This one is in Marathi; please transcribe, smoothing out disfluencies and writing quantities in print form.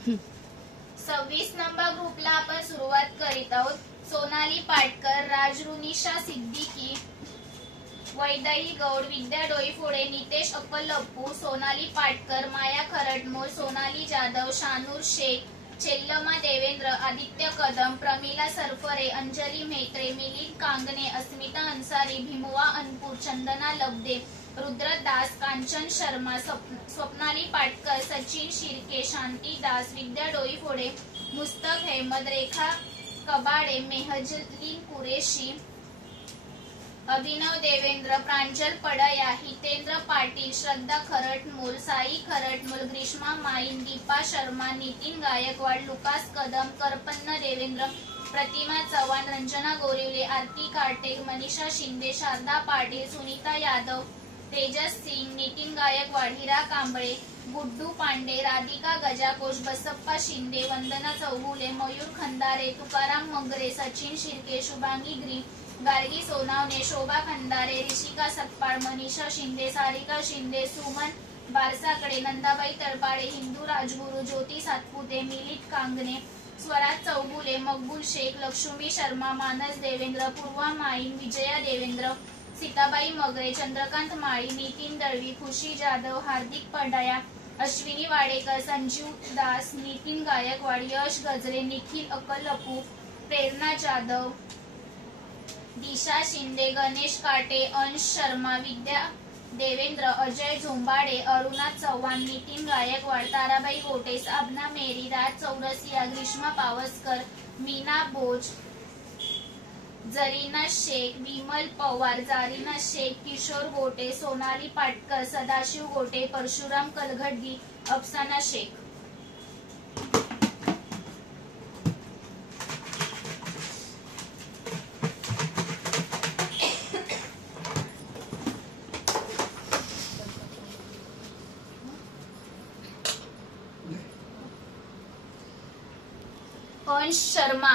26 नंबर ग्रुपला आपण सुरुवात करीत आहोत. सोनाली पाटकर, राजरुनिशा सिद्दीकी, वैदेही गौड, विद्या डोईफोडे, नितेश अक्कलप्पू, सोनाली पाटकर, माया खरटमोल, सोनाली जाधव, शानूर शेख, चेल्लमा देवेंद्र, आदित्य कदम, प्रमिला सरफरे, अंजली म्हेत्रे, मिलिंद कांगणे, अस्मिता अन्सारी, भीमवा अनपूर, चंदना लब्दे, रुद्र दास, कांचन शर्मा, स्वप्नाली पाटकर, सचिन शिर्के, शांती दास, विद्या डोईफोडे, मुस्तक अहमद, रेखा कबाडे, मेहजलीन कुरेशी, अभिनव देवेंद्र, प्रांजल पडया, हितेंद्र पाटील, श्रद्धा खरटमोल, साई खरटमोल, ग्रीष्मा माईन, दीपा शर्मा, नितीन गायकवाड, लुकास कदम, करपन्न देवेंद्र, प्रतिमा चव्हाण, रंजना गोरिवले, आरती काटे, मनीषा शिंदे, शारदा पाटील, सुनीता यादव, तेजस सिंग, नितीन गायकवाड, हिरा कांबळे, गुड्डू पांडे, राधिका गजाकोश, बसप्पा शिंदे, वंदना चौगुले, मयूर खंदारे, तुकाराम मगरे, सचिन शिर्के, शुभांगी ग्री, गार्गी सोनावणे, शोभा खंदारे, ऋषिका सतपाळ, मनीषा शिंदे, सारिका शिंदे, सुमन बारसाकडे, नंदाबाई तळपाडे, हिंदू राजगुरू, ज्योती सातपुते, मिलिंद कांगणे, स्वराज चौगुले, मकबूल शेख, लक्ष्मी शर्मा, मानस देवेंद्र, पूर्वा माईन, विजया देवेंद्र, सीताबाई मगरे, चंद्रकांत माळी, नितीन दळवी, खुशी जाधव, हार्दिक पडाया, अश्विनी वाडेकर, संजीव दास, नितीन गायकवाड, यश गजरे, निखिल अक्कलप्पू, प्रेरणा जाधव, दिशा शिंदे, गणेश काटे, अंश शर्मा, विद्या देवेंद्र, अजय झोंबाडे, अरुणा चव्हाण, नितीन गायकवाड, ताराबाई गोटे, साबना मेरी, राज चौरसिया, ग्रीष्मा पावसकर, मीना बोज, जरीना शेख, विमल पवार, जारीना शेख, किशोर गोटे, सोनाली पाटकर, सदाशिव गोटे, परशुराम कलघडगी, अफसाना शेख. अंश शर्मा.